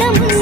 உள்ளமும்